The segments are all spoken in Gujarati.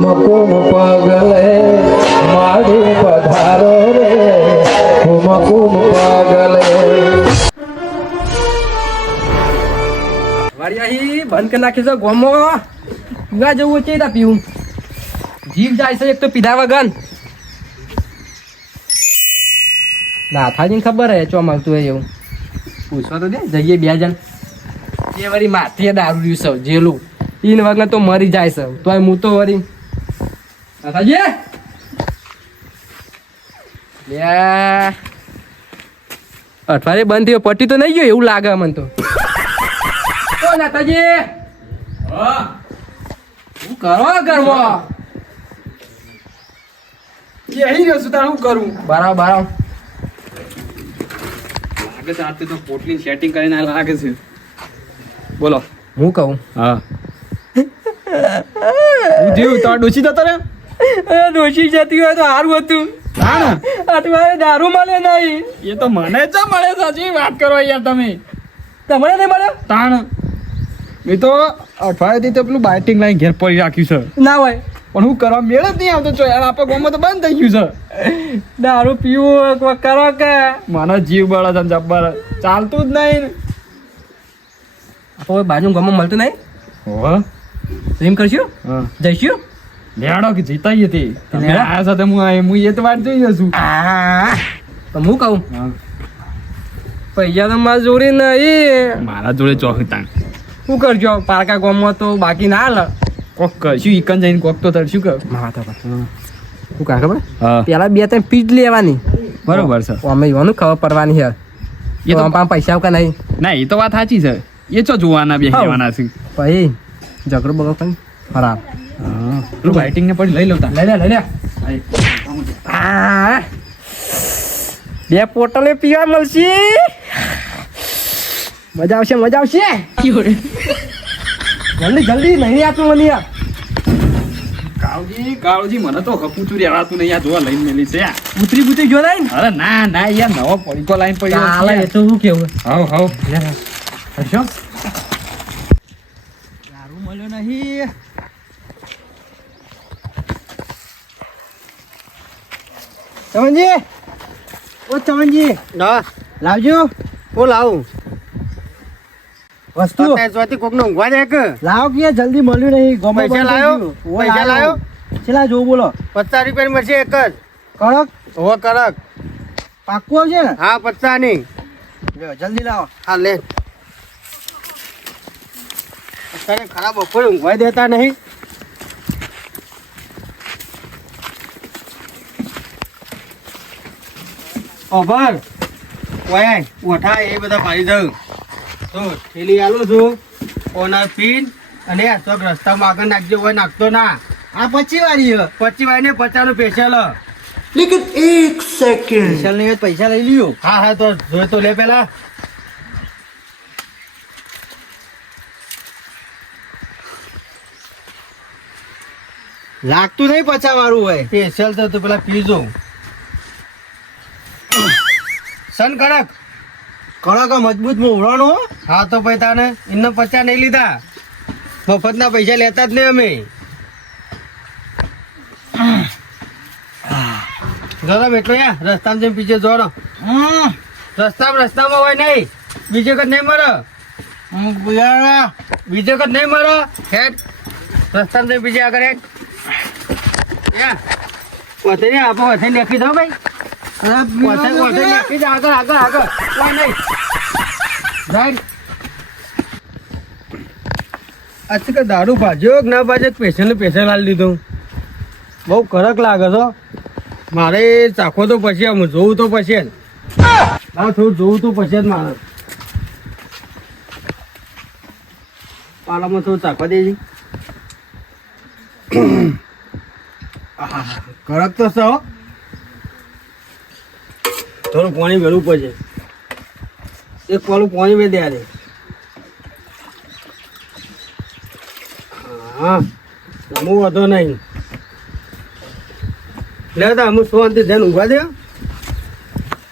કુમકુમ પગલે માડી પધારો રે કુમકુમ પગલે. વાડિયાહી બંધ કરી નાખી છે ગોમો પીવા જવું છે તા પીવું જીવ જાય છે એક તો પીધા વગર નાથાજીને ખબર હે ચો મળતું હોય એવું પૂછવા તો દે જઈએ બે જણ એ વળી માથે દારૂ રહ્યું છે જેલું ઈન વગર તો મરી જાય છે તોય હું તો વળી નાથાજી અઠવાડિયે બંધ થયો પટ્ટી તો નહીં ગયો એવું લાગે મને તો ઓ નાથાજી શું કરો ઘરમાં यही રહ્યો છું તાર શું કરું બરાબર બરાબર લાગે છે આતે તો પોટલી સેટિંગ કરીને આ લાગે છે બોલો હું કહું હા હું જીવ તો ડોસી જતો રે ડોશી જતી હોય તો સારું હતું હા અઠવાડિયે દારૂ મળે નહીં એ તો મને જ મળે સાચી વાત કરો યાર તમે તમને નહીં મળે તાણ મેં તો અઠવાડિયેથી તો પેલું બાઇટિંગ લાઈન ઘેર પડી રાખ્યું છે ના હોય પણ હું કરવા મેળ જ નહીં આવતો છો યાર આપણે ગામમાં તો બંધ થઈ ગયું છે દારૂ પીવું કરો કે મને જીવ બળે છે જબ્બર ચાલતું જ નહીં કોઈ બાજુ ગામમાં મળતું નહીં હો એમ કરશું હા જઈશું લેડો કે જીતાઈ હતી તમે આ સાથે હું એ તો વાત જોઈ જશું તો હું કહું હા પૈસા તો મારા જોડે નહીં મારા જોડે ચોકતા શું કરજો પારકા ગામમાં તો બાકી ના હાલ કોક કરશું ઈકન જઈને કોક તો તરશું કે મારા તો શું કહે ખબર હા પેલા બે ત્રણ પીજ લેવાની બરોબર છે અમે એવાનું ખબર પડવાની છે એ તો પૈસા કે નહીં ના એ તો વાત સાચી છે એ ચો જોવાના બે હા. કહેવાના છે પછી ઝઘડો બગડો કઈ ખરાબ હા પેલું બાઇટિંગ ને પડી લઈ લઉં લઈ લે બે પોટલે પીવા મળશે મજા આવશે જલ્દી જલ્દી નહીં આપતું મને યાર કાળજી મને તો કપૂચું રહેવાતું નહીં આ જોવા લઈને મેલી છે ઉતરી જો નહીં અરે ના ના યાર નવો પડીકો લાઈન પડ્યો ચાલે એ તો શું કેવું હાવ હાવ હશો દારૂ મળ્યો નહીં ચમનજી ઓ ચમનજી ના લાવજો હું લાવું વસ્તુ ચોથી કોક નો ઊંઘવા દે કે લાવ કે જલ્દી મળ્યું નહીં ગમે પૈસા લાયો? પૈસા લાયો? છેલ્લા જોવું બોલો 50 રૂપિયા મળશે એક જ કડક હો કરક પાક્કું આવશે ને હા 50 ની લ્યો, જલ્દી લાવો હા લે અત્યારે ખરાબ બપોરે ઊંઘવા દેતા નહીં ઓભર ઓય ઓઠા એ બધા પાડી દઉં તો થેલી આલું છું ઓનર પીન અને આ ચોક રસ્તામાં આગળ નાખજો હોય નાખતો ના આ 25 વાળી છે. 25 વાય ને 50 નું સ્પેશિયલ સ્પેશિયલ ને પૈસા લઈ લ્યો હા હા તો જોઈ તો લે પેલા લાગતું નહીં 50 વાળું હોય સ્પેશિયલ તો પેલા પીજો સન કડક કડક મજબૂત મોવડાનો હા તો ભાઈ તાને એમને 50 નહીં લીધા મફતના પૈસા લેતા જ નહીં અમે ગરમ એટલો યાર રસ્તામાં જઈને પીછે જોડો રસ્તામાં હોય નહીં બીજે કદ નહીં મરો બીજે કદ નહીં મરો હેડ રસ્તામાં જઈને પીછે આગળ હેડ યા વધે નહીં આપો વધે નાખી દો ભાઈ વધે નાખી દો આગળ આગળ આગળ કોઈ નહીં રાઈટ આજ કે દારૂ ભાજ્યો કે ના ભાજ્યો પેશન્ટ હાલ દીધું બહુ કડક લાગે છો મારે ચાખો તો પછી આમ જોવું તો પછી જ હા થોડું જોવું તો પછી જ મારે પાલામાં થોડું ચાખવા દેજી કડક તો છો થોડું પાણી ભરવું પડશે એક પાલું પાણી બે દે દે હા અમુક વધો નહીં લે તો અમુક શાંતિ ધ્યાન ઊંઘવા દે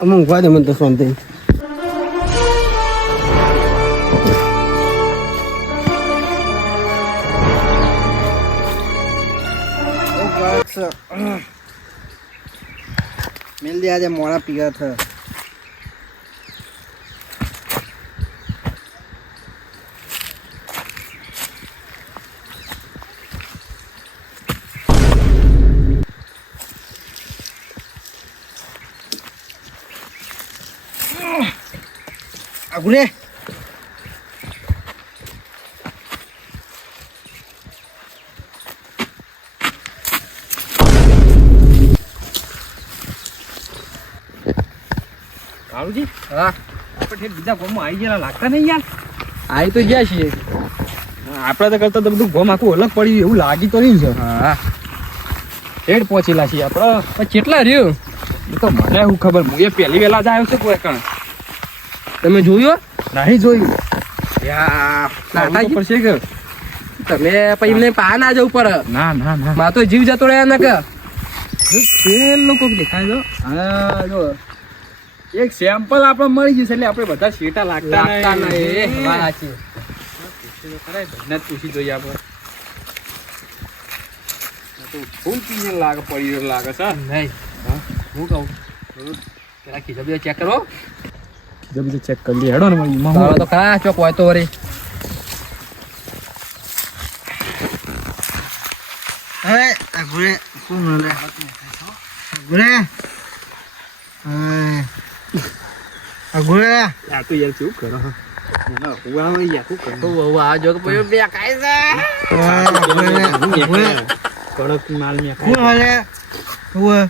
અમુક ઊંઘવા દે મને તો શાંતિ મિલ દે આજે મોડા પીવા થ આગુલે કાળુજી હા આપણે બીજા ગોમમાં આવી ગયેલા લાગતા નહીં યાર આવી તો ગયા છીએ આપણે તો કરતા તો બધું ગોમ આખું અલગ પડ્યું એવું લાગી તો નહીં છે હા હેડ પહોંચેલા છીએ આપણે પણ કેટલા રહ્યું એ તો મને શું ખબર હું એ પહેલી વેલા જ આવ્યો છું કોઈ કણ તમે જોયું નહીં જોયું નાઠા તો પડશે કે તમે પછી એમને પા ના જવું પડે ના ના ના માં તો જીવ જતો રહ્યા ને કે પેલો કોક દેખાય તો હા જો એક સેમ્પલ આપણે મળી જશે એટલે આપણે બધા શેટા લાગતા લાગતા નહીં નહીં. વાત સાચી. પૂછી તો ખરા, ભાઈને જ પૂછી જોઈએ આપણે આ તો ફૂલ પીને લાગે પડી લાગે છે નહીં હા હું કહું પેલા ખીચા બીજા ચેક કરો બીજું ચેક કરી લઈએ હેડો ને એમાં તારો તો ખરા ચોક હોય તો વળી હવે આગુલે કોણ મળે આગુલે આગુલે આ તો યાર શું કરો એનો હુવા હોય યાર શું કરો આ જો કે પછી બે કાઈ છે કડક માલ મે કોણ મળે હુએ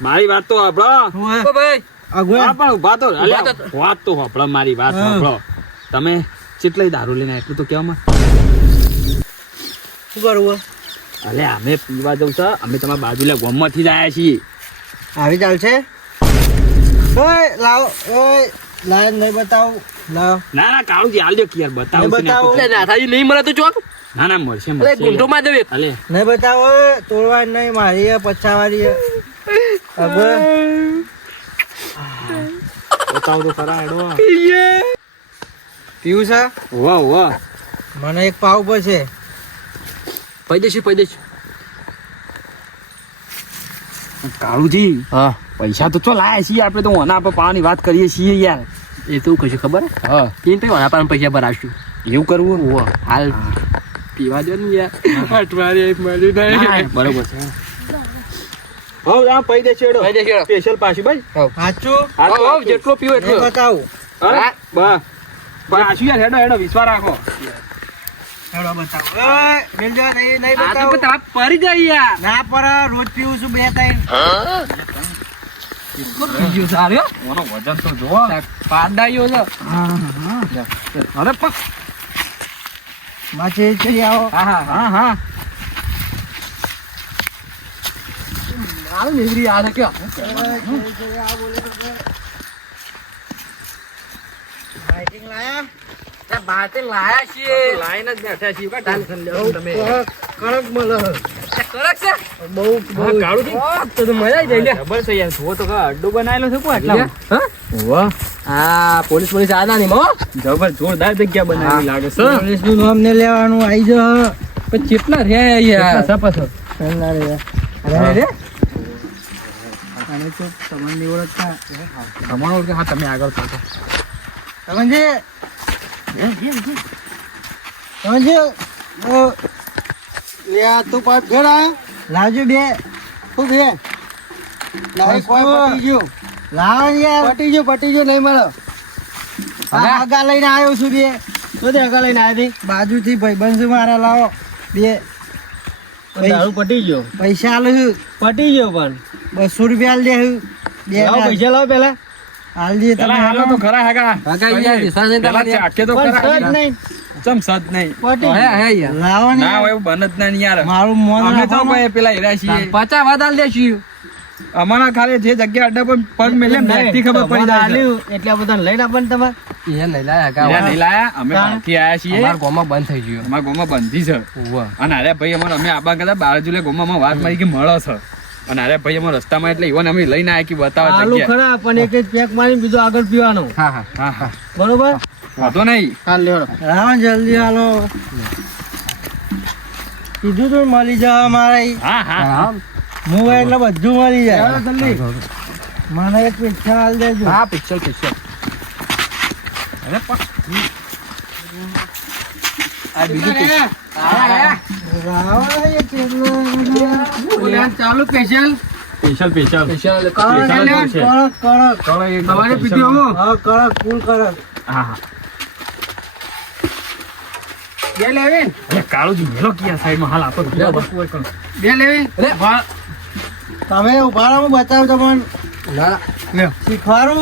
મારી વાત તો સાંભળો હુએ ઓ ભાઈ આગુલે હા પણ ઉભા તો ઊભા તો. વાત તો સાંભળો મારી વાત સાંભળો તમે કેટલાય દારૂ લઈને એટલું તો કહેવામાં શું કરવું અલે અમે પીવા જવું છે અમે તમારા બાજુલા ગામમાંથી જ આવ્યા છીએ આવી ચાલશે ઓય લાવો ઓય લાવ નહીં બતાવું લાવ ના ના કાળુજી હાલ દો કે યાર બતાવું છે ને બતાવો. આપણે. એટલે નાથાજી નહીં મળે તો ચોક ના ના મળશે એટલે મળશે ગુંઠો માં દેવે અલે નહીં બતાવો તોડવા નહીં મારી પછાવારી આગળ બતાવો તો ખરા હેડો પીવું છે વાહ વાહ મને એક પાવ પર છે પૈદેશી કાળુજી હા પૈસા તો ચો લાયા છીએ આપણે તો ઓના પર પાવાની વાત કરીએ છીએ યાર એ તો કશું ખબર હા તીન પછી વાળા પાન પૈસા ભરાવશું એવું કરવું હાલ પીવા દો ને યાર અઠવાડિયે એક મળી ના, બરોબર છે હવે આ પૈ દે છેડો પૈદેશી હેડો. સ્પેશિયલ પાછી ભાઈ સાચું જેટલો પીવો નહીં એટલો બતાવું હા બસ પાછું યાર હેડો હેડો વિશ્વાસ રાખો હેડો બતાવો ઓય મિલજો નહીં નહીં આ તો બતાવું તમે પરી જાય યાર ના પર રોજ પીવું છું બે ત્રણ બીજું સારું ઓનો વજન તો જોવો પાડાયો છે અરે પક માછે ચડી આવો હા હા હા હાલ નીકળી આ કયો લાઇટિંગ લાયા બાતે લાયા છીએ લાઈન જ બેઠા છીએ કા ટેન્શન લેવો તમે કડક મળે કરક છે બહુ હા, કાળુજી. તો મજા આવી જાય ખબર છે યાર જુઓ તો કા અડ્ડો બનાવેલો છે કોઈ લે આટલા હા વાહ આ પોલીસ આ ના ની મો જબર જોરદાર જગ્યા બનાવેલી લાગે છે પોલીસનું નામ ને લેવાનું આવી જ પણ કેટલા રહ્યા યાર સપસ અરે રે અને તો તમને ઓળખતા તમારો કે હા તમે આગળ ચાલો સમજે સમજે યા તું પાછ ઘર આયો લાવજો બે તું બે લાવ કોઈ પટી ગયું લાવ યાર પટી ગયું નહીં મળે આગા લઈને આવ્યો છું બે તો તે આગા લઈને આવી બાજુથી ભાઈબંધ છે મારા લાવો બે દારૂ પટી ગયો પૈસા આલું છું પટી ગયો પણ 200 રૂપિયા આલ દે બે પૈસા લાવ પેલા હાલ દે તમે હાલો તો ખરા હાગા હાગા યાર, વિશ્વાસ નહીં પેલા તમારે. ચાખે તો પણ ખરા સજ નહીં ચમ સદ નહીં પટી હે હે યાર લાવો ને ના હોય એવું બન જ ના ને યાર મારું મોન અમે તો રાખો ને. ભાઈ પેલા હેરા છીએ 50 વધાર લેશું અમારા ખાલી જે જગ્યા અડ્ડા પર પગ મેલે મેથી ખબર પડી જાય છે. એટલા બધા લઈને આપણને તમે એ નહીં લાયા ત્યાં હાગા નહીં લાયા અમે બહારથી આયા છીએ અમારા ગામમાં બંધ થઈ ગયું અમારા ગામમાં બંધી છે ઓવા અને અરે ભાઈ અમારે અમે આબા કરતા બાજુલે ગામમાં વાત મારી કે મળે છે અને અરે ભાઈ અમારા રસ્તામાં એટલે ઈવન અમે લઈને આવ્યા કે બતાવો આલુ જગ્યા ખરા પણ એક જ પેક મારી બીજો આગળ પીવાનો હા હા હા હા બરોબર વાંધો નહીં હાલ લેવડો હા જલ્દી હાલો કીધું તું મળી જાય મારે હા હા હું એટલે બધું મળી જાય ચાલો જલ્દી મને એક પિક્ચર હાલ દેજો હા પિક્ચર અરે પણ આ બીજું picture. ચાલુ special special special Special Special છે. કડક કડક ચલો એકદમ તમારે special. પીધી હું? હા કડક ફૂલ કડક હા હા બે લેવી અરે કાળુજી મેલો ક્યાં સાઈડમાં હાલ આપો લે, વસ્તુ હોય પણ. બે લેવી અરે તમે ઉભા રહો હું બતાવું તમને ના શીખવાડું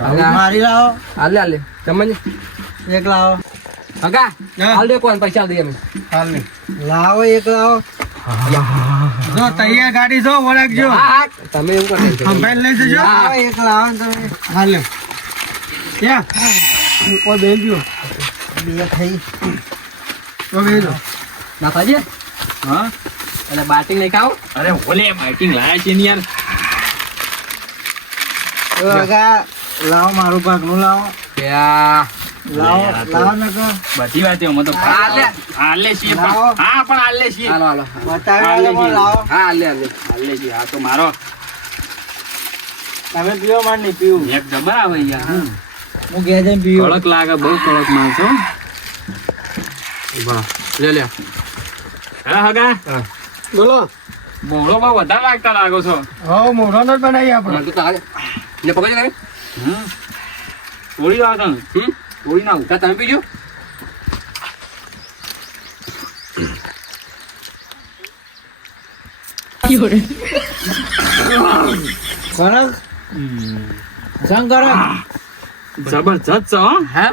હગા મારી લાવો હાલે તમને એક લાવો હગા હા. હાલ દે કોણ પૈસા દઈએ અમે લાવો એક લાવો જો તૈયાર ગાડી જો વળગજો હા હા તમે એવું કરો સંભાળ લઈ જજો હા. એક લાવો ને તમે હાલે ક્યાં કોઈ બેસજો બે થઈ તો બેસજો નાખાજી હા અને બાટિંગ નહીં ખાવ અરે ઓલે માઇટિંગ લાયા છે ને યાર કાકા લાવો મારું ભાગનું લાવો યા લાવો યાર, આ તો- લાવો નકર બધી વાત એમાં તો હાલે. હાલે છીએ પણ લાવો. હા પણ હાલે છીએ હાલો હાલો બતાવી મને લાવો હા હાલે હાલે છીએ આ તો મારો તમે પીવો માર નહીં પીવું એક જબર આવે યાર હું ઘેર જઈને પીવું કડક લાગે બહુ કડક માણસો લે લે હા હગા બોલો મોડો બહુ વધારે લાગતા લાગો છો હા મોઢો નો જ બનાવી આપણે તું તો હાલે લે પકડી લે થોડી લાવો તમે થોડી ના કા તમે પીજો કરક જંગ કરક જબરજસ્ત છે હો હા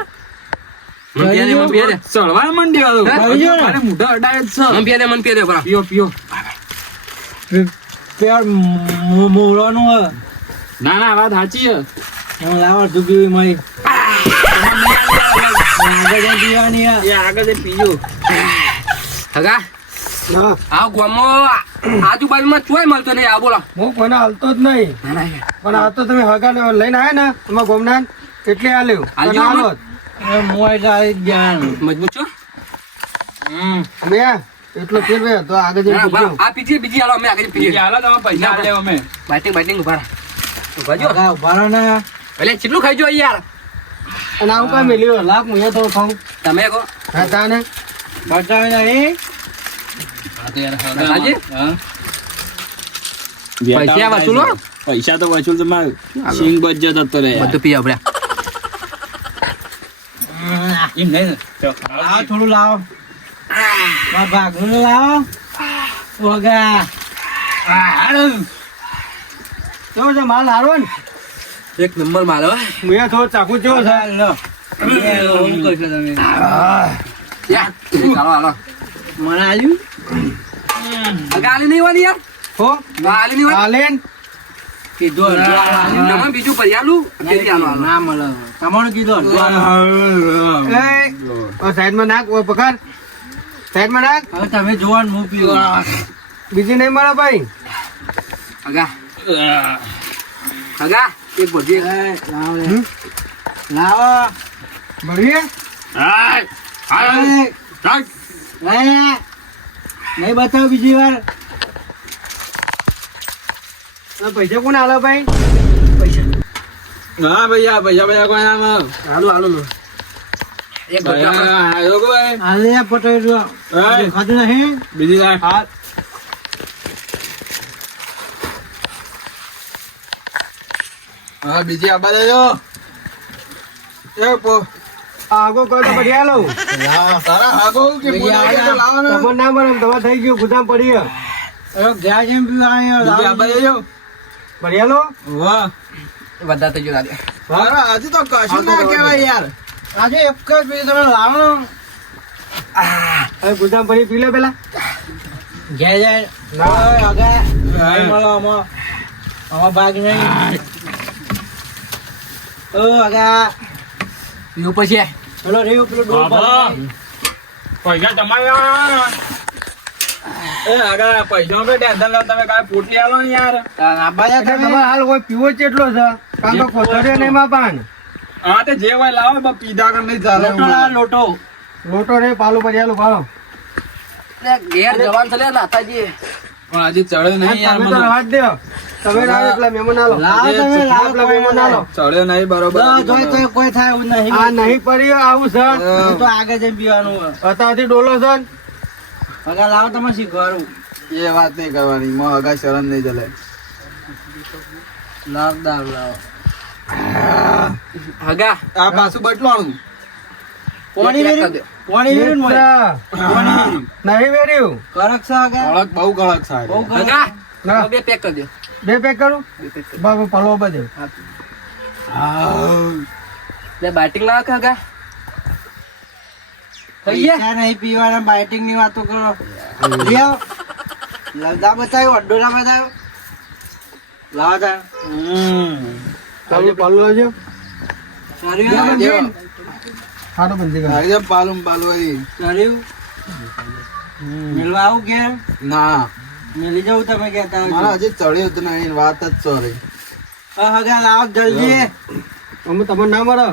મન પીએ દે ચડવા માંડી વાળું હા, કરી જો ને. મારે મોઢા અડાય જ છે મન પીએ દે બરા પીઓ પીઓ પેર મોઢો નું ના ના વાત સાચી છે હું લાવો તું પીવી મય આગળ જઈને પીવાની હે. એ આગળ જે પીજો હગા હા આ ગોમો આજુબાજુમાં ચોય મળતો નહીં આ બોલો હું કોઈને હાલતો જ નહીં ના ના પણ આ તો તમે હગાને લઈને આવ્યા ને તમારા ગોમના એટલે આલ્યું આલ્યું અને આમાં? આલો જ. હું એટલે આવી જ ગયા મજબૂત છો અમે એટલો ફેર બે તો આગળ જઈને ના, પીજો. બરાબર. આ પીજીએ બીજી હાલો અમે આગળ પીએ હાલો તમે પૈસા આલે અમે બાઇટિંગ ઉભા રહો. ઉભા જો હગા ઉભા રહો ને એટલે કેટલું ખાઈ જો યાર અને આવું કાંઈ મેલ્યું લાખ હું એ થોડું ખાઉં તમે કહો હા તાને બતાવી નહીં હાજી? પૈસા વસૂલો? પૈસા તો વસૂલ તમારે સિંગ બજ્જત હતો રે બધું પી આપણે એમ નહીં લાવો થોડું લાવો મારા ભાગનું લાવો વગા કેવો છે માલ હારો ને એક નંબર મારો હું એ થોડો ચાકુ કેવો છે યા ચાલો હાલો મને આલ્યું ગાલી નહીં વાની યાર હો ગાલી નહીં વાની આલેન કીધું તમે બીજું પડી આલું તેથી હાલો હાલો ના મળે તમારું કીધું સાઈડમાં નાખ ઓ પકડ સાઈડમાં નાખ હવે તમે જોવાનું હું પીવા બીજી નહીં મળે ભાઈ હગા હગા એક ભજી લાવો બળીએ નહીં બતાવો બીજી વાર પૈસા કોને આલો ભાઈ હા ભૈયા પૈસા કોઈ નામ હાલો હાલો એક ભજી હાલે પટેલ ખાતું નહીં બીજી વાર હા બીજી આબા દેજો આગો કોઈ તો પડી આલો તારા હાગો કે તમારે ના મળે તમારે થઈ ગયું ગુદામ પડી ગયા જેમ બીજી આબા દેજો પડી આલો વાહ બધા થઈ ગયું તારા આજે તો કશું ના કહેવાય યાર આજે એક જ પી તમે લાવો હવે ગુદામ પડી પી લે પેલા ઘેર જાય ના આગળ નહીં મળે આમાં ભાગ નહીં ઓ આગા પીવું પછી પેલો રેવ પેલો ડોલ બાબા. પૈસા તમારે એ આગળ પૈસા પે ટેન્શન લો તમે કાંઈ પોટલી આલો ને યાર તમારે હાલ કોઈ પીવો કેટલો છે કાં તો કોથળીઓ નહીં માપાન હા તે જે હોય લાવો બા પીધા કર નહીં ચાલે લોટો લાવો લોટો લોટો ને પાલું પડી આલું પાલો ઘેર જવાન છે લે નાથાજી. પણ આજે ચડ્યો નહીં યાર તમે તો મને. રવા જ દ્યો. તમે ના આવો એટલા મહેમાન આલો. લાવો તમે, લાવો એટલા મહેમાન આલો. ચડ્યો નહીં બરોબર. કોઈ થાય એવું નહીં. આ નહીં પડ્યું આવું છે તો આગળ જઈને પીવાનું હોય. અત્યારથી ડોલો છે ને. હગા લાવો તમે શીખવાડું. એ વાત નહીં કરવાની મો હગા શરમ નહીં ચલે. લોકડાઉન લાવો. હગા આ પાછું બટલાણું. પાણી વેર્યું? પાણી વેર્યું ને મોય? નહીં વેર્યું. કડક છે હગા? કડક બહુ કડક છે બહુ કડક. હગા ના. બે પેક કરી દો. 2 પેક કરું બાબુ પલવો બધે. બે બાટિંગ લાવો કે હગા થઈ ગયા. પૈસા નહીં પીવાના, બાઇટિંગ ની વાતો કરો. લ્યો. લગદા બતાવ્યો, અડ્ડો ના બતાવ્યો. લાવો તાર. તમે પલવો છો કર્યું? સારું બંધી કર. એકદમ પાલું પાલવારી. કર્યું? મિલવા આવું ઘેર? ના મિલી જવું તમે કહેતા હોય. મારા હજી ચડ્યું જ નહીં વાત જ સોરી. હગા લાવો જલ્દી. અમે તમને ના મળો.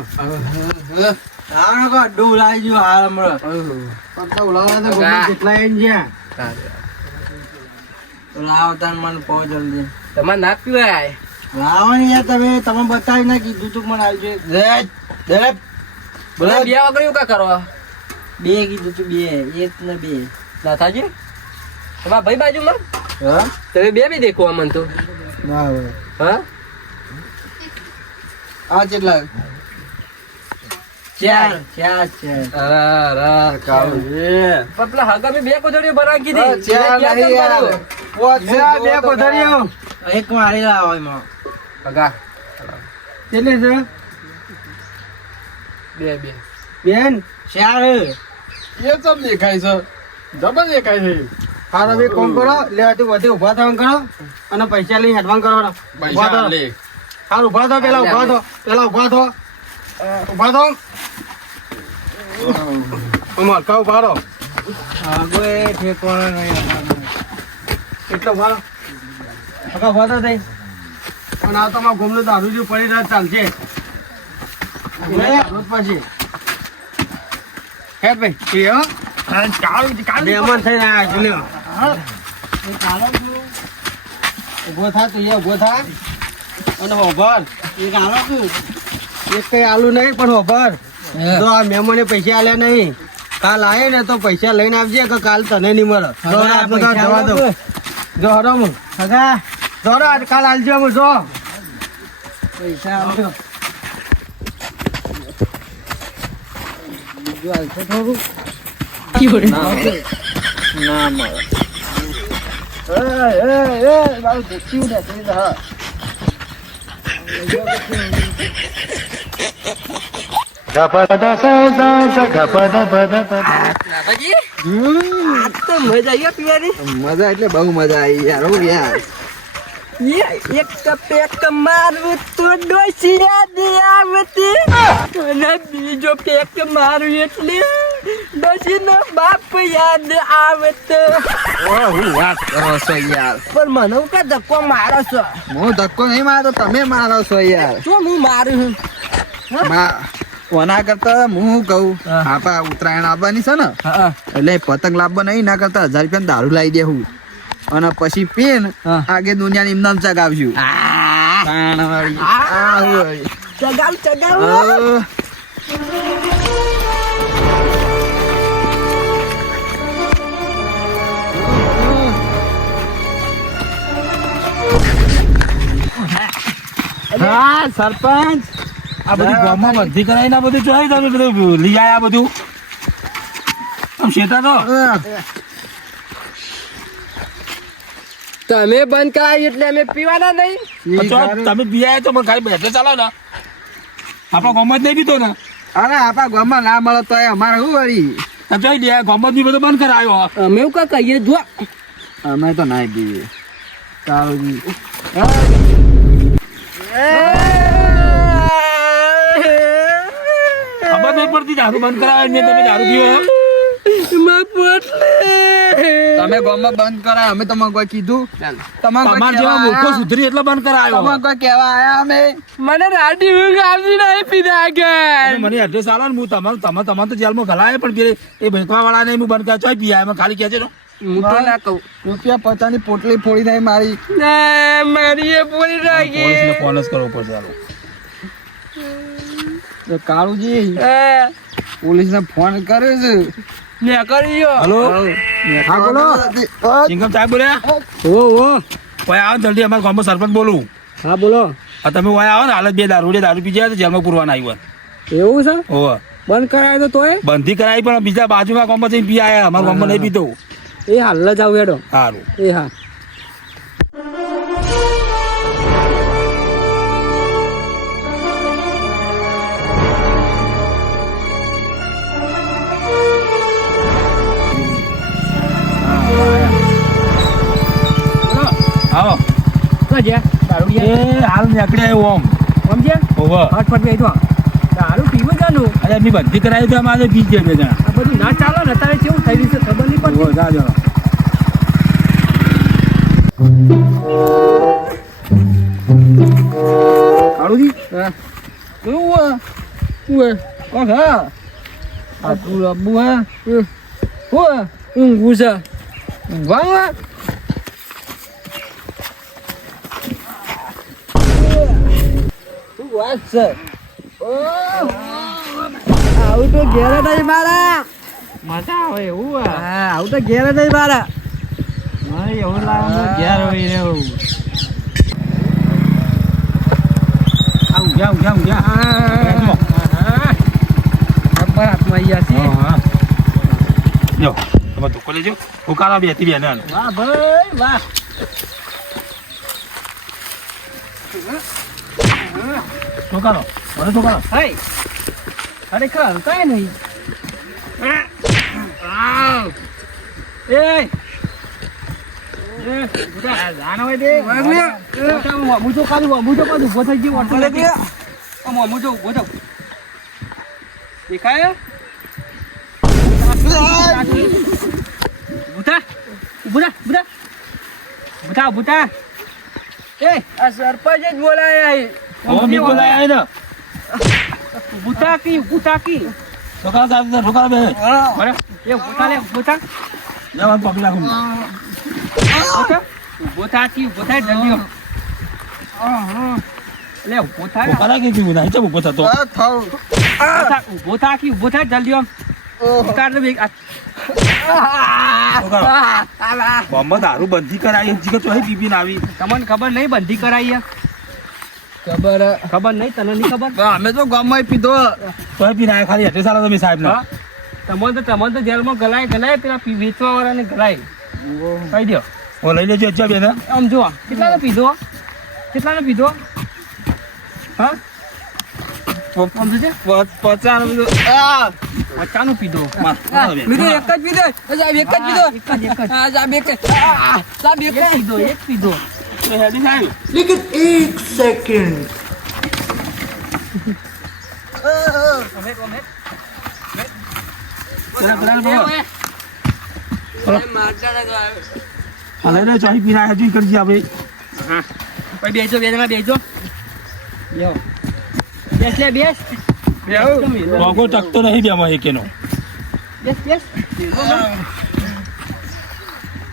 લાવો ને કો અડ્ડો ઉલાઈ ગયો હાલ હમણાં. પત્તા ઉલાવડા તો ગમે કેટલા આઈને જ્યાં. લાવો તાર મને કહો જલ્દી. તમારે ના પીવાય. લાવો ને યાર તમે બતાવી ના કીધું તું મને આવજો. બધા બે વગર એવું કા કરો 2 કીધું તું 2, 1 ને 2. નાથાજી તમારા ભાઈ બાજુમાં હા? તમે બે બી દેખો અમન તો બરાબર. હા આ કેટલા? 4 છે. કાળું. પણ પેલા હગા મેં બે કોથળીઓ ભરાવી કીધી હા, ચાર બે નહીં યાર. ભર્યું. લ્યા, 2 કોથળીઓ. એક મારી લાવો એમાં. હગા કેટલી છે બે બે બેન? 4. એ સબ દેખાય છે જબર દેખાય છે. હારો બે કોમ કરો, લેવાથી વધુ ઉભા થવાનું કરો અને પૈસા લઈ હેડવાન કરો. ઉભા પૈસા થો. લે. હારું ઉભા થો, પેલા ઉભા થો, ઉભા થો. અમર કા ઉભા રહો. આગો એ ઠેકોણા નહીં. એટલો ઉભા રહો. હકા ઉભા થો તઈ. અને આ તમારા ગોમનું દારૂ જેવું પડી રહ્યા ચાલશે. રોજ પછી હે ભાઈ એ હો મહેમાન થઈને આવ્યા છે લ્યો. ઉભો થા તું ઉભો થા અને હોભર એક આલો છું. એક કઈ આલુ નહીં પણ હોભર તો આ મહેમાને પૈસા આલ્યા નહીં. કાલ આવે ને તો પૈસા લઈને આવજે કે કાલ તને નહીં મળે. જો આજનો તો જવા દો. જો હરો હું હગા જો હરો આજ કાલ આલજો હું જો. પૈસા આવજો. બીજું હાલશે થોડું. ના મળે. મારું દેખ્યું નથી તો હા. નાથાજી આજ તો મજા આવી પીવાની. મજા એટલે બહુ મજા આવી યાર. હું યાર એક પેક મારું તો ડોસિયા દે આવતી અને બીજો પેક મારું એટલે ડોસીનો બાપ યાદ આવત. હું વાત કરો છો યાર. પણ મને હું કા ધક્કો મારો છો? હું ધક્કો નહીં મારતો તમે મારો છો યાર. શું હું મારું છું? કોના કરતા હું કહું આપા ઉત્તરાયણ આવવાની છે ને એટલે પતંગ લાવવા નહીં ના કરતા 1000 રૂપિયા દારૂ લાવી દેવું અને પછી પીન આગે દુનિયાની ઇમનામ ચગાવશું. તાણવાળી. આ હોય. ચગાવ ચગાવ અ, હા સરપંચ આ બધી ગામમાં વધી કરાવીને આ બધું જોઈ તમે બધું લઈ આયા બધું આમ શેતા તો તમે બંધ કરાવી એટલે અમે પીવાના નહીં. તમે પીયા તો પણ ખાલી બેઠે ચાલો ને આપણા ગામમાં જ નહીં પીતો ને અરે આપા ગામમાં ના મળે તો અમારે શું વળી. તમે જોઈ દે ગામમાં જ બી બધું બંધ કરાયો અમે એવું કા કહીએ જો અમે તો ના પીએ. સારું. ખબર નહીં પડતી દારૂ બંધ કરાવે ને તમે દારૂ પીવો માં પોટલે તમે ગામમાં બંધ કરાય અમે તમને કોઈ કીધું તમાર જેવા મૂર્ખો સુધરી એટલે બંધ કરાયો તમે કોઈ કહેવા આયા અમે મને રાડી ઊંઘ આવતી નહીં પીધા કે મને એડ્રેસ આલો ને હું તમારે તો જેલમાં ઘલાય પણ પેલી એ બેંકવા વાળા ને હું બંધ ચોય પીયા એમાં ખાલી કહે છે ને હું તો ના કહું ₹50 ની પોટલી ફોડી નાઈ મારી ના મારી એ પૂરી રાખી પોલીસને ફોન જ કરવો પડશે હાલો. કાળુજી હા પોલીસને ફોન કર્યો છે મેં કર્યો હલો હા બોલો સિંગમ સાહેબ બોલ્યા ઓ ઓય આવો જલ્દી અમારા ગામમાં સરપંચ બોલું હા બોલો આ તમે ઓય આવો ને હાલત બે દારૂ પી જાય તો જેલમાં પૂરવાના આવ્યા એવું છે ઓવે બંધ કરાય તો તોય બંધી કરાવી પણ બીજા બાજુમાં ગામમાં જઈને પી આયા અમારા ગામમાં નહીં પીતો એ હાલ જ આવું હેડો સારું એ હા આવો તો જ્યાં દારૂ એ હાલ નીકળ્યા ઓમ સમજ્યા ઓવે ફટફટ બેઠો દારૂ પીવું જાનું અરે એમની બંધી કરાવી તો અમારે પી જાય બે જણા આ બધું ના ચાલે ને અત્યારે કેવું થઈ રહ્યું છે ખબર નહીં પડતી ઓવે જા જણા કાળુજી ઊંઘું છે ઊંઘવા વાત છે આવું તો ઘેર નહીં મારા મજા આવે એવું હા આવું તો ઘેર નહીં મારા મને એવું લાગે ઘેર હોય રહેવું આવું ગયા ખબર હાથમાં અહીંયા છે જો તમે ધોકો લેજો ઉકાળા બે હતી બેન વાહ ભાઈ વાહ ઠોકારો મને ઠોકારો હઈ ખરેખર હલતા નહીં દેખાય બુટા બુટા બુટા બુટા બુટા એ આ સરપંચ જ બોલાયા ઓ મી બોલાય ને બુટા કી ઠોકારા સાહેબ ઠોકારા બે બરે એ બુટા લે બુટા જવાન પકડી નાખું બુટા જલ્દી લે બુટા ઠોકારા કે કીધું નહીં ચમ ઉભો થતો બુટા જલ્દી ઉતાર દે ઠોકારો ગામમાં દારૂ બંધી કરાવી હજી તો પીપી ને આવી તમને ખબર નહીં બંધી કરાઈ ખબર નહીં તને નહીં ખબર અમે તો ગામમાં પીધો તો પીને આવ્યા ખાલી એડ્રેસ આલો તમે સાહેબ ના તમને તો જેલમાં ગલાય પેલા વેચવા વાળાને ગલાય કહી દો ઓ લઈ લેજો અચ્છા બેન આમ જો કેટલાનો પીધો હા આમ જોજે 50 પીધો બીજો એક જ પીધો સાહેબ એક જ પીધો હા સાહેબ એક પીધો હેડી સાહેબ લેકિન 1 સેકન્ડ લઈ લે ચોહી પીને આવ્યા હજી કરજી આપણે ભાઈ બેસો બે જણા બેસો બેસ લે બેસ લોગો ટકતો નહીં બેમાં એકેનો બેસ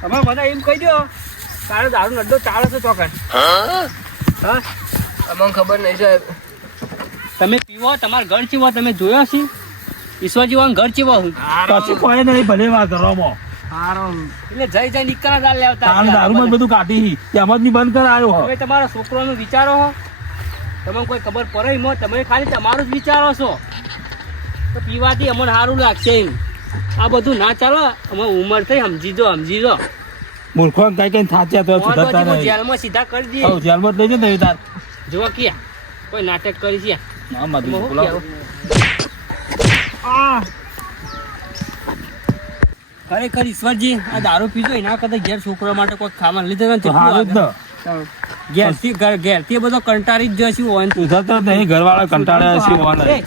હવે મને એમ કહી દો તારો દારૂ નડ્ડો ચાલે છે ચોકન હા અમને ખબર નહીં સાહેબ તમે પીવો તમારું ઘર ચીવો તમે જોયો છે ઈશ્વર જીવાનું ઘર ચીવો પછી કોઈ નહીં ભલે વાત કરવામાં એટલે જઈ નિકાલ દાલ લેવતા દારૂમાં જ બધું કાઢી એમ જ ની બંધ કરાયો તમે તમારા છોકરાનું વિચારો હો તમને કોઈ ખબર પડે મો તમે ખાલી તમારું જ વિચારો છો તો પીવાથી અમને સારું લાગશે એમ આ બધું ના ચાલો અમે ઉંમર થઈ સમજી જો મૂર્ખો કઈ થાચ્યા તો સુધરતા નહીં જેલમાં સીધા કરી દઈએ જેલમાં જ લઈ જતો તાર જો ક્યાં કોઈ નાટક કરી છે ના માધુ બોલાવો ખરેખર ઈશ્વરજી આ દારૂ પીજો એના કરતા ઘેર છોકરા માટે કોઈ ખાવાનું લીધે તો હારું જ ને ઘેરથી બધો કંટાળી જ જશું હોય સુધરતો જ નહીં ઘરવાળા કંટાળ્યા છે હોવાના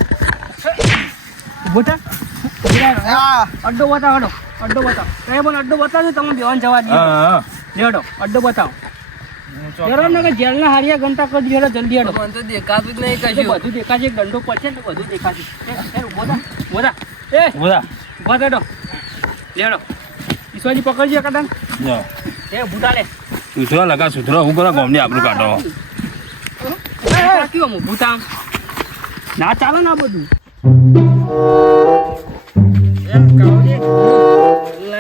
અડ્ડો બતાવો અડ્ડો બતાવો તમે પણ અડ્ડો બતાવજો તમે બેવાન જવા દો હા લેડો અડ્ડો બતાવો લેડો ને કે જેલના હારિયા ઘંટા કરી દેડો જલ્દી હેડો મને તો દેખાતું જ નહીં તો કશું બધું દેખાશે દંડો પડશે ને બધું દેખાશે ઉભો થા એ બોલા ઉભા થા લેડો ઈશ્વરજી પકડજો કદાચ જો એ બુટા લે સુધરો લગા સુધરો હું કરો ગોમની આપણું કાઢો કયો હું બુટા ના ચાલે ને આ બધું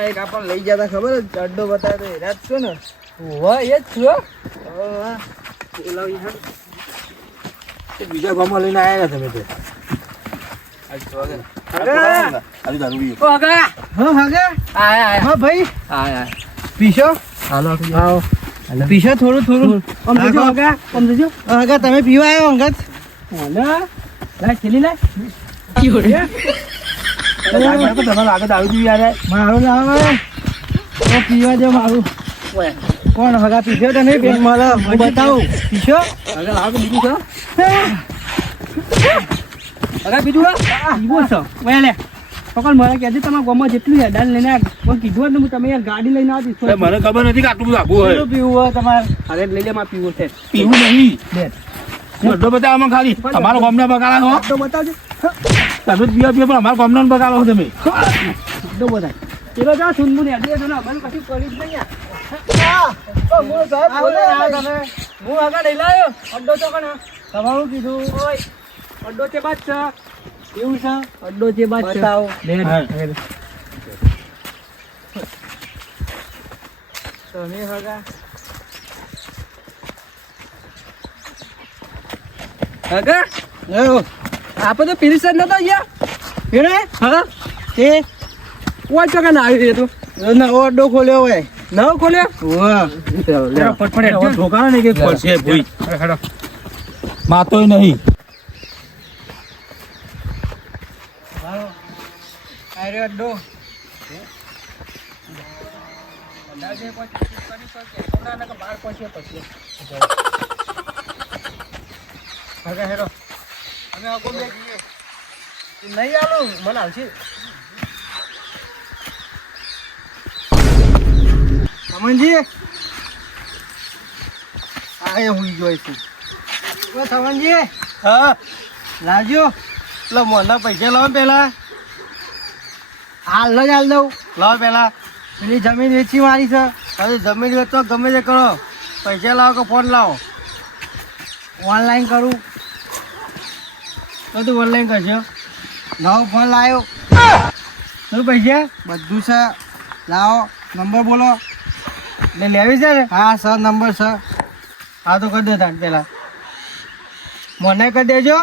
એક આપણને લઈ જતા ખબર જ અડ્ડો બતાવે તો હેરા જ છો ને ઓવા એ જ છું બીજા ગામમાં લઈને આવ્યા તમે તો આજે દારૂ પીએ. ઓ હગા હા હાગા આય આય હા ભાઈ આય આય પીશો હાલો આવો પીશો થોડું થોડું આમ જોજો હગા આમ જોજો હાગા તમે પીવા આવ્યો અંગત ઓલા લાય છેલી લાય તમારે આગળ દારૂ પીવી યાર મારું નામ તો પીવા દે મારું કોણ હગા પીશો તો નહીં બેન મળે હું બતાવું પીશો હગા લાવો કે બીજું છે હગા બીજું બીજું છે ઓય લે પકડ મારે કહેજે તમારા ગામમાં જેટલું હેડાન લઈને આવ કોઈ કીધું જ ને તમે યાર ગાડી લઈને આવતી મને ખબર નથી કે આટલું બધું આખું હોય પીવું હોય તમારે અરે લઈ લે માં પીવું છે પીવું નહીં લે અડ્ડો બતાવવામાં ખાલી અમારો ગામને બગાડો હો તો બતાવજો તમે પીવા પણ અમારા ગામને બગાડો તમે તો બતાવ પેલો જા સુનમુન હેડી તો ના મને કશું કરી જ નહીં હું આગળ લઈ લાયો અડ્ડો તો કણ તમારું કીધું ઓય અડ્ડો છે બાદ છે એવું છે અડ્ડો છે બાદ છે બતાવો. લે હા. તમે હગા હગા એવો આપણે તો પીરી સર નતો ગયા એને હા તે કોઈ ટકા ના આવ્યું એ તો નવો અડ્ડો ખોલ્યો હોય નવો ખોલ્યો વાહ લેરો ફટફટ હેડજો ઠોકાણો ને કે પડશે ભૂઈ માતોય નહીં આરે અડ્ડો હગા હેરો અમે આગો બે જઈએ નહીં આલું મને આવશે સમજી આ હું જોઈ છું સમજી હા લાવજો એટલે મને પૈસા લાવો પેલા હાલ જ હાલ દઉં લાવો પેલા પેલી જમીન વેચી મારી છે હવે જમીન વેચો ગમે તે કરો પૈસા લાવો કે ફોન લાવો ઓનલાઈન કરું બધું ઓનલાઈન કરશો નવો ફોન લાવ્યો શું પૈસા બધું છે લાવો નંબર બોલો એટલે લેવી છે ને હા સર નંબર છે હા તો કરી દો તાન પેલા મને કરી દેજો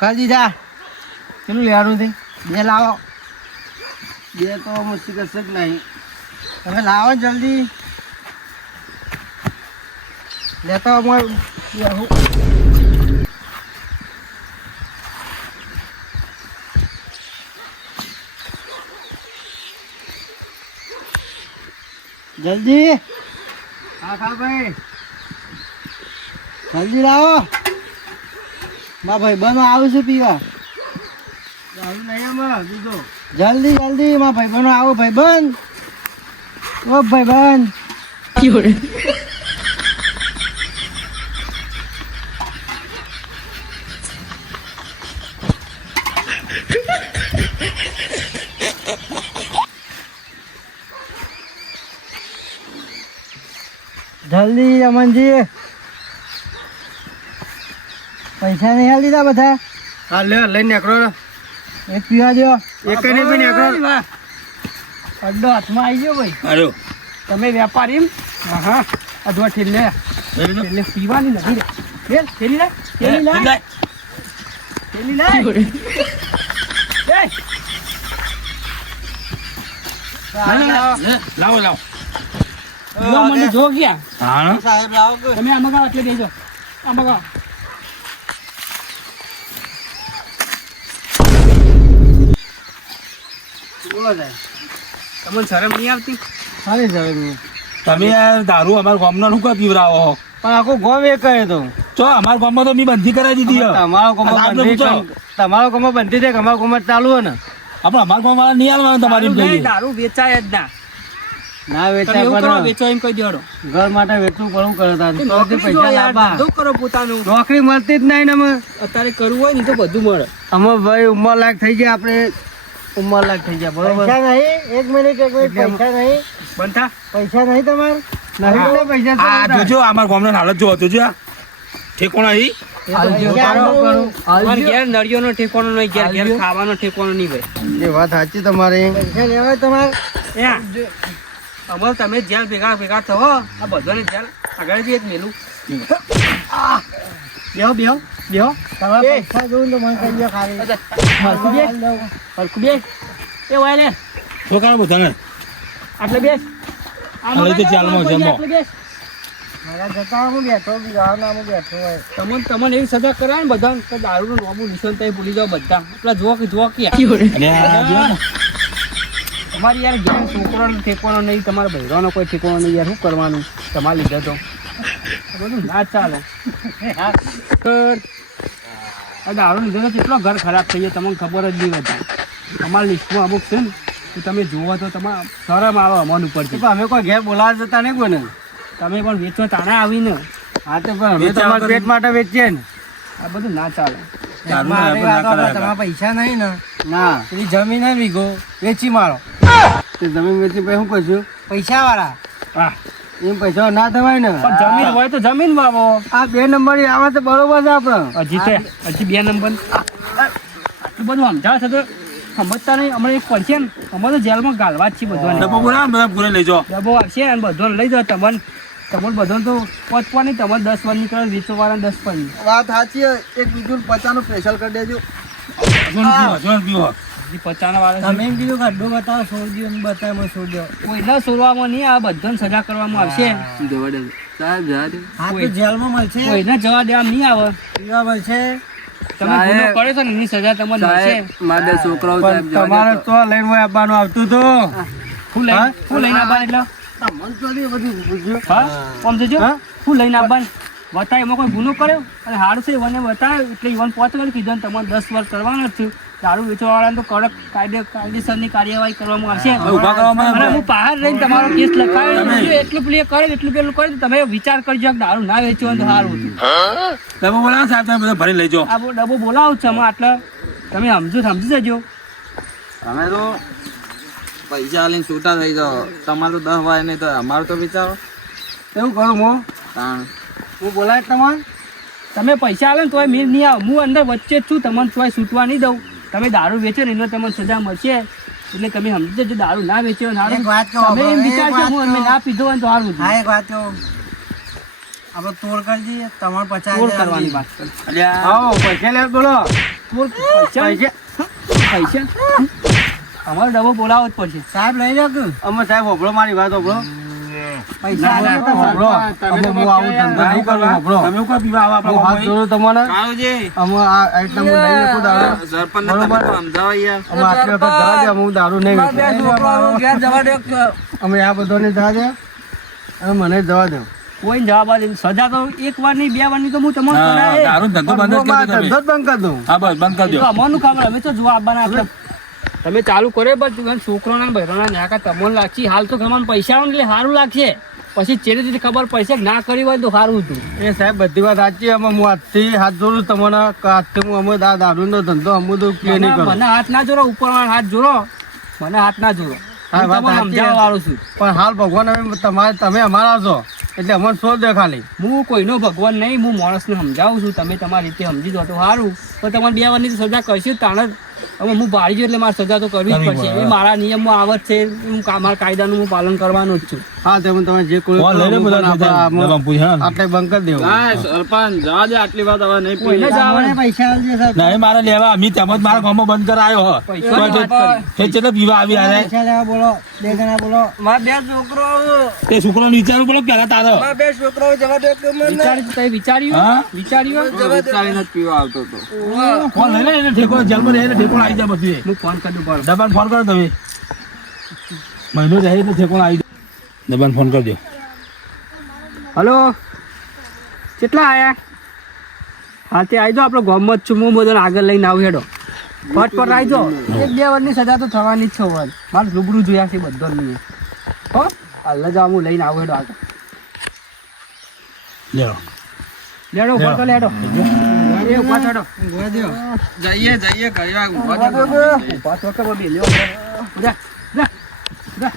કરી દીધા કેટલું લેવાનું છે બે લાવો બે તો મુશ્કેલ કરશે જ નહીં તમે લાવો ને જલ્દી લેતા અમારું જલ્દી હા હા ભાઈ જલ્દી લાવો મા ભાઈ બનો આવું છું પીવા આવું નહીં આમાં દીધો જલ્દી જલ્દી મા ભાઈ બનો આવો ભાઈ બંધ ઓ ભાઈ બંધ જલ્દી અમનજી પૈસા નહીં હાલ દીધા બધા હા લે લઈને નીકળો એક પીવા દો એક નહીં પી નીકળો અડ્ડો હાથમાં આવી ગયો ભાઈ અરે તમે વેપારી હા અધવા ઠેલે એટલે પીવાની નથી રે થેલી લાય થેલી લાય થેલી લાય લાવો લાવો મને જો ગયા હા સાહેબ લાવો કે તમે આમાં ગાવ એટલે દેજો આમાં ગાવ બોલો સાહેબ તમને શરમ નહીં આવતી સારી સાહેબ તમે યાર દારૂ અમારા ગામના શું કાં પીવરાવો હો? પણ આખો ગોમ એક કહે તો ચો અમારા ગામમાં તો મેં બંધી કરાવી દીધી હો. તમારો આ સાહેબ કોમો પૂછો. તમારો કોમો બંધી છે કે અમારો કોમો ચાલુ હોય ને આપણે અમારા ગામવાળા નહીં આલવાનું તમારી દારૂ નહીં, ભાઈ. દારૂ વેચાય જ ના. ના તમે વેચાય એવું કરો, પણ વેચો એમ કહી દેવાનો. ઘર માટે વેચવું પડવું કરે તારે તો નોકરી પૈસા જો યાર, લાવવા ધંધો કરો પોતાનું. નોકરી મળતી જ નહીં ને અમે અત્યારે કરવું હોય ને તો બધું મળે. અમે ભાઈ ઉંમર લાયક થઈ ગયા આપણે ઉંમર લાયક થઈ ગયા બરોબર પૈસા નહીં એક મિનિટ પૈસા નહીં બંધ થા. પૈસા નહીં તમારે નહીં એટલે પૈસા આ જોજો અમારા ગામનો હાલત જો જોજો આ ઠેકોણા ઈ અમારે ઘેર નળિયોનો ઠેકાણો નહીં, ઘેર ઘેર ખાવાનો ઠેકાણો નહીં ભાઈ. એ વાત સાચી તમારી પૈસા લેવાય તમારે ત્યાં અમારે તમે જેલ ભેગા ભેગા થવો, આ બધાને જેલ આગળ બી એક મેલું. બેહો બેહો બેહો. તમારે પૈસા જોઉં તો મને કહી દો ખાલી હરખું બેસ, હરખું બેસ. એ વાય લે, ઠોકાણો બધાને આટલે બેસ. આ લઈ તો જેલમાં, જેલમાં. આટલે બેસ. મારા જતા હું બેઠો ગામના હું બેઠો હોય તમને એવી સજા કરાય ને બધા કે દારૂનું નોબુ નિશાન તઈ ભૂલી જાવ બધા. પેલા જો કે અને આ જો ને, તમારી યાર ઘેર છોકરાનો ઠેકાણો નહીં, તમારા બૈરાનો કોઈ ઠેકાણો નહીં યાર. શું કરવાનું તમારે લીધે તો આ બધું ના ચાલે. આ દારૂ લીધે તો કેટલો ઘર ખરાબ થઈ જાય તમને ખબર જ નહીં હતી. તમારા લિસ્ટમાં અમુક છે ને તો તમે જુઓ તો તમારે શરમ આવે અમન ઉપરથી. પણ અમે કોઈ ઘેર બોલાવા જતા નહીં કોઈને તમે પણ વેચો તાણા આવીને હા તો પણ અમે તમારા પેટ માટે વેચીએ ને આ બધું ના ચાલે. દારૂ મારી ના વાત કરાય. આપણે તમારા પૈસા નહીં ને ના પેલી જમીન હે વીઘો વેચી મારો તે જમીન વેચી પછી શું કરશું પૈસા વાળા હા, એમ પૈસા ના થવાય ને પણ જમીન હોય તો જમીન વાવો. આ 2 નંબર આવે તો બરોબર છે આપણે હજી છે, હજી 2 નંબર. આટલું બધું સમજાવે છે તો સમજતા નહીં. હમણાં એક પડશે ને અમારે તો જેલમાં ગાલવા જ છે બધાને. ડબ્બો બોલા બધા પૂરે લઈ જાઓ. ડબ્બો આવશે અને બધાને લઈ જાઓ. તમને બધાને તો પચવાની, તમારે 10 વાર નીકળે, વેચવાવાળા 10 વાર. વાત સાચી એક બીજું 50 નું સ્પેશિયલ કરી દેજો હજુ પીવો. હજી 50 વાળા તમે એમ કીધું કે અડ્ડો બતાવો છોડી દો બતાવે મને છોડી દો કોઈને સોરવામાં નહીં, આ બધાને સજા કરવામાં આવશે. હા તો જેલમાં મળશે કોઈને જવા દેવા નહીં આવે. પીવા મળશે તમે ગુનો કર્યો છો ને એની સજા તમને મળશે. પણ તમારે તો લઈને હોય આવવાનું આવતું તો શું લઈને આવવાનું એટલે તમને તો નહીં બધું પૂછ્યું હા આમ જોજો શું લઈને આવવાનું બતાય. એમાં કોઈ ગુનો કર્યો અને હારું છે મને બતાવે એટલે ઈવન 5 વાર કીધું ને તમારે 10 વાર કરવાનો જ છે. દારૂ વેચવાવાળાને તો કડક કાયદેસરની કાર્યવાહી કરવામાં આવશે. ઊભા કરવામાં અને હું બહાર રહીને તમારો કેસ લખાવ્યો એટલું પેલું કરે એટલું પેલું કરે તો તમે વિચાર કરજો કે દારૂ ના વેચવાનું તો સારું હતું. ડબ્બો બોલા સાહેબ તમે બધા ભરી લઈ જાઓ. આ ડબ્બો બોલાવું છે અમે આટલા તમે સમજી જજો. અમે તો પૈસા લઈને છૂટા થઈ જાઓ તમારું 10 વાર નહીં તો અમારું તો વિચારો એવું કરું હું તાણ હું બોલાય તમારે તમે પૈસા આલે ને તોય મેં નહીં આવ. હું અંદર વચ્ચે જ છું, તમને તોય છૂટવા નહીં દઉં. તમે દારૂ વેચો ને એનો તમને સજા મળશે એટલે તમે સમજી જજો. દારૂ ના વેચ્યો ને એક સારું વાત કહો તમે એમ એક વિચારજો વાત હું અમે કહો. ના પીધો હોય ને તો સારું હા હતું. એક વાત કહું આપણે તોડ કરી દઈએ તમારે 50 ચોર કરવાની વાત કર. આવો પૈસા લે બોલો પૈસા પૈસા અમારો ડબ્બો બોલાવવો જ પડશે. સાહેબ લઈ જાઓ કે અમે સાહેબ હોભળો મારી વાત હોભળો પૈસા ના, આલો તો હોભળો અમે હું આવું ધંધો નહીં કરું હોભળો તમે કોઈ પીવા આવો હું હાથ આપણા જોડું તમને કાળુજી અમે આ આઈટમ હું નહીં લખું દારૂ સરપંચ ને તમે તો સમજાવો યાર અમે આટલી વખત જવા દે હું દારૂ નહીં વેચું. અમે આ બધો ને જવા દે અને મને જવા દો કોઈ જવાબ આપે સજા તો 1 વાર નહીં 2 વાર નહીં તો હું તમને હા, કરાય. દારૂ ધંધો બંધ જ મારો કરી દો ધંધો તમે. જ બંધ કરી દઉં હા બસ બંધ કરી એ તો દો. અમારનું કામ અમે તો જોવા આપવાના આપણે. તમે ચાલુ કરે બસ છોકરોના ને બહેરોના ન્યાકા તમને લાગશે. હાલ તો તમને પૈસા આવે ને એટલે સારું લાગશે. પછી ચેડે ચેડે ખબર પડશે કે ના કરી હોય તો સારું હતું. એ સાહેબ બધી વાત સાચી અમે હું આજથી હાથ જોડું તમને કે આજથી હું અમે દારૂનો ધંધો અમે તો પ્લે નહીં કરું મને હાથ ના જોડો, ઉપર હાથ જોડો, મને હાથ ના જોડો. હા, વાત હું તમને સાચી. સમજાવવા વાળો છું. પણ હાલ ભગવાન અમે તમે અમારા છો એટલે અમને શોધ દે ખાલી હું કોઈનો ભગવાન નહીં, હું માણસને સમજાવું છું. તમે તમારી રીતે સમજી દો તો સારું. પણ તમારે 2 વારની તો સજા કરશે તાણ જ. હવે હું બાળી ગયો એટલે મારે સજા તો કરવી જ કરવી પડશે. પડે. એ મારા નિયમમાં આવત છે. હું મારા કાયદાનું હું પાલન કરવાનું જ છું. હા તે હું તમે જે કોઈ ફોન લઈ લે બધા આટલે બધા. બંધ કરી દેવું સરપંચ જવા દે આટલી વાત હવે નહીં કોઈને જ આવે ને. પૈસા આવજે સાહેબ નહીં મારે લેવા અમે તેમજ મારા ગામમાં બંધ કરાયો હો પૈસાની વાત કરી. તે ચેટલે પીવા આવી આરે પૈસા લેવા બોલો 2 જણા બોલો મારા 2 છોકરો તે છોકરાને વિચારવું પડે પહેલા તારો. 2 છોકરો જવા દે કે મને વિચાર્યું તો વિચાર્યું હા? વિચાર્યું વિચારીને જ પીવા આવતો હતો ફોન લઈ લે એને ઠેકો જેલમાં રહે ઠેકો આવી જાય બધું હું ફોન કરી દઉં. દબાણ ફોન કરો તમે મહિનો રહે એટલે ઠેકો આવી જાય દબાણ ફોન કરજો. હલો, કેટલા આયા? હા તે આવી જાઓ. આપણે ગામમાં જ છું. હું બધાને આગળ લઈને આવું હેડો. ફટ પર રાઈ જો 1-2 વર્ષની સજા તો થવાની જ છે વર મારે રૂબરૂ જોયા છે બધો નહીં હો અલ્લા જા હું લઈને આવું હેડો આગળ લ્યો લેડો ઉપર તો લેડો એ ઉપર ચડો જઈએ કર્યા ઉભા થો. ઉભા તો કે બે લ્યો જા જા જા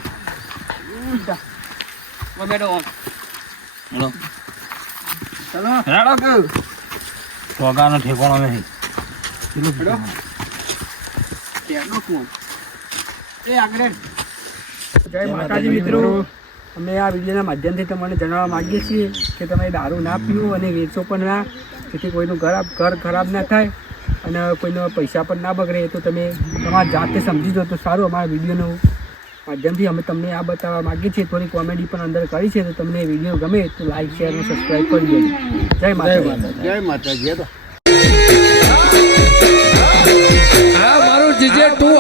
બેડો હેડો. ચલો હેડો કે ટોગાનો ઠેકાણો નહીં કેનો કોણ એ આગળ જય માતાજી મિત્રો અમે આ વિડીયોના માધ્યમથી તમને જણાવવા માંગીએ છીએ કે તમે દારૂ ના પીવો અને વેચો પણ ના જેથી કોઈનું ઘર ખરાબ ના થાય અને કોઈનો પૈસા પણ ના બગડે તો તમે તમારા જાતે સમજી દો તો સારું અમારા વિડીયોનું માધ્યમથી અમે તમને આ બતાવવા માંગીએ છીએ થોડી કોમેડી પણ અંદર કરી છે તો તમને વિડીયો ગમે તો લાઈક શેર અને સબસ્ક્રાઈબ કરી દેજો જય માતાજી જય માતાજી મારું જીજે તું